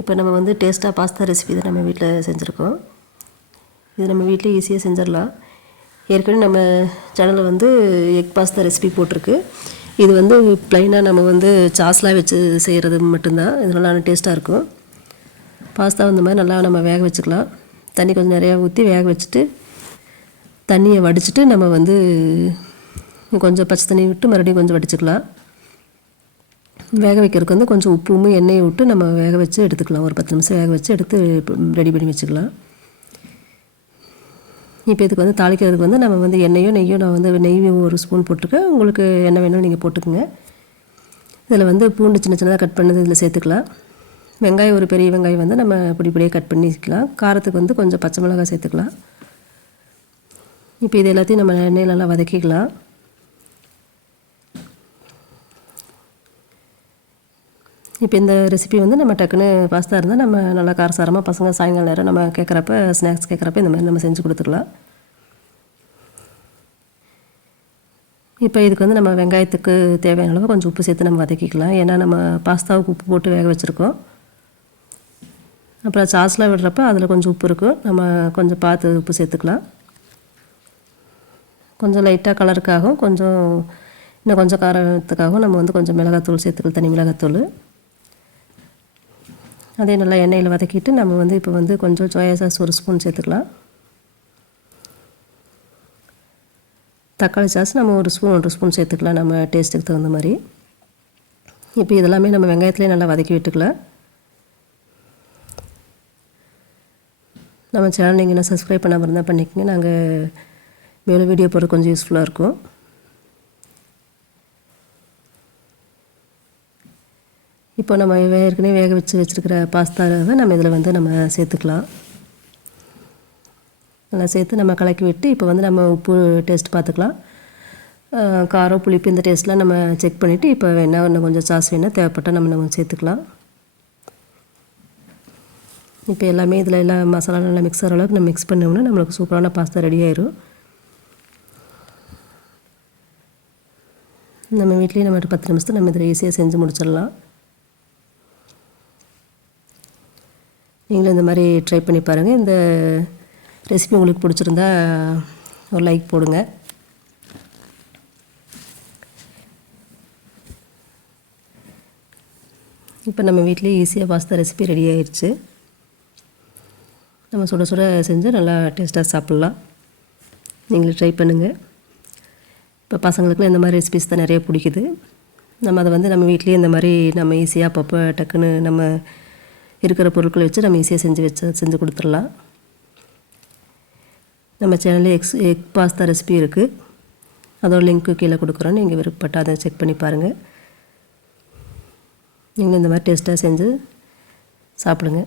இப்போ நம்ம வந்து டேஸ்ட்டாக பாஸ்தா ரெசிபி தான் நம்ம வீட்டில் செஞ்சுருக்கோம். இது நம்ம வீட்டில் ஈஸியாக செஞ்சிடலாம். ஏற்கனவே நம்ம சேனலில் வந்து எக் பாஸ்தா ரெசிபி போட்டிருக்கு. இது வந்து ப்ளைனாக நம்ம வந்து சாஸ்லாம் வச்சு செய்கிறது மட்டும்தான். இது நல்லா டேஸ்ட்டாக இருக்கும். பாஸ்தா இந்த மாதிரி நல்லா நம்ம வேக வச்சுக்கலாம். தண்ணி கொஞ்சம் நிறையா ஊற்றி வேக வச்சுட்டு தண்ணியை வடிச்சிட்டு நம்ம வந்து கொஞ்சம் பச்சை தண்ணி விட்டு மறுபடியும் கொஞ்சம் வடிச்சுக்கலாம். வேக வைக்கிறதுக்கு வந்து கொஞ்சம் உப்பும் எண்ணெயை விட்டு நம்ம வேக வச்சு எடுத்துக்கலாம். ஒரு பத்து நிமிஷம் வேக வச்சு எடுத்து ரெடி பண்ணி வச்சுக்கலாம். இப்போ இதுக்கு வந்து தாளிக்கிறதுக்கு வந்து நம்ம வந்து எண்ணெயோ நெய்யோ நான் வந்து நெய்யும் ஒரு ஸ்பூன் போட்டிருக்கேன். உங்களுக்கு என்ன வேணும் நீங்கள் போட்டுக்கோங்க. இதில் வந்து பூண்டு சின்ன சின்னதாக கட் பண்ணது இதில் சேர்த்துக்கலாம். வெங்காயம் ஒரு பெரிய வெங்காயம் வந்து நம்ம இப்படி இப்படியே கட் பண்ணிக்கலாம். காரத்துக்கு வந்து கொஞ்சம் பச்சை மிளகாய் சேர்த்துக்கலாம். இப்போ இது எல்லாத்தையும் நம்ம எண்ணெயில் நல்லா வதக்கிக்கலாம். இப்போ இந்த ரெசிபி வந்து நம்ம டக்குன்னு பாஸ்தா இருந்தால் நம்ம நல்லா காரசாரமாக பசங்க சாயங்காலம் நேரம் நம்ம கேட்குறப்ப ஸ்நாக்ஸ் கேட்குறப்ப இந்த மாதிரி நம்ம செஞ்சு கொடுத்துக்கலாம். இப்போ இதுக்கு வந்து நம்ம வெங்காயத்துக்கு தேவையான அளவு கொஞ்சம் உப்பு சேர்த்து நம்ம வதக்கிக்கலாம். ஏன்னா நம்ம பாஸ்தாவுக்கு உப்பு போட்டு வேக வச்சுருக்கோம். அப்புறம் சாஸ்லாம் விடுறப்ப அதில் கொஞ்சம் உப்பு இருக்கும் நம்ம கொஞ்சம் பார்த்து உப்பு சேர்த்துக்கலாம். கொஞ்சம் லைட்டாக கலருக்காகவும் கொஞ்சம் இன்னும் கொஞ்சம் காரத்துக்காகவும் நம்ம வந்து கொஞ்சம் மிளகாத்தூள் சேர்த்துக்கலாம். தனி மிளகாத்தூள். அதே நல்லா எண்ணெயில் வதக்கிட்டு நம்ம வந்து இப்போ வந்து கொஞ்சம் சோயா சாஸ் ஒரு ஸ்பூன் சேர்த்துக்கலாம். தக்காளி சாஸ் நம்ம ஒரு ஸ்பூன் ஒன்று ஸ்பூன் சேர்த்துக்கலாம் நம்ம டேஸ்ட்டுக்கு தகுந்த மாதிரி. இப்போ இதெல்லாமே நம்ம வெங்காயத்துலேயே நல்லா வதக்கி விட்டுக்கலாம். நம்ம சேனல் நீங்கள் என்ன சப்ஸ்கிரைப் பண்ணாமல் இருந்தால் பண்ணிக்கோங்க. நாங்கள் மேலும் வீடியோ போட கொஞ்சம் யூஸ்ஃபுல்லாக இருக்கும். இப்போ நம்ம ஏற்கனவே வேக வச்சு வச்சுருக்கிற பாஸ்தாவை நம்ம இதில் வந்து நம்ம சேர்த்துக்கலாம். நல்லா சேர்த்து நம்ம கலக்கி விட்டு இப்போ வந்து நம்ம உப்பு டேஸ்ட் பார்த்துக்கலாம். காரம் புளிப்பு இந்த டேஸ்ட்லாம் நம்ம செக் பண்ணிவிட்டு இப்போ வேணால் இன்னும் கொஞ்சம் சாஸ் வேணால் தேவைப்பட்டால் நம்ம நம்ம சேர்த்துக்கலாம். இப்போ எல்லாமே இதில் எல்லாம் மசாலா நல்லா மிக்ஸ் ஆகிற அளவுக்கு நம்ம மிக்ஸ் பண்ணோம்னா நம்மளுக்கு சூப்பரான பாஸ்தா ரெடி ஆயிரும். நம்ம வீட்லேயே நம்ம பத்து நிமிஷத்தில் நம்ம இதில் ஈஸியாக செஞ்சு முடிச்சிடலாம். நீங்களும் இந்த மாதிரி ட்ரை பண்ணி பாருங்கள் இந்த ரெசிபி உங்களுக்கு பிடிச்சிருந்தா ஒரு லைக் போடுங்க. இப்போ நம்ம வீட்லேயே ஈஸியாக பாஸ்தா ரெசிபி ரெடி ஆயிடுச்சு நம்ம சுட சுட செஞ்சு நல்லா டேஸ்ட்டாக சாப்பிட்லாம். நீங்களும் ட்ரை பண்ணுங்கள் இப்போ பசங்களுக்குலாம் இந்த மாதிரி ரெசிபிஸ் தான் நிறைய பிடிக்குது. நம்ம அதை வந்து நம்ம வீட்லேயே இந்த மாதிரி நம்ம ஈஸியாக அப்பப்போ டக்குன்னு நம்ம இருக்கிற பொருட்களை வச்சு நம்ம ஈஸியாக செஞ்சு வச்சு செஞ்சு கொடுத்துடலாம். நம்ம சேனலில் எக்ஸ் எக் பாஸ்தா ரெசிபி இருக்குது அதோட லிங்க்கு கீழே கொடுக்குறோம் நீங்கள் விருப்பப்பட்டு அதை செக் பண்ணி பாருங்கள் நீங்கள் இந்த மாதிரி டேஸ்ட்டாக செஞ்சு சாப்பிடுங்க.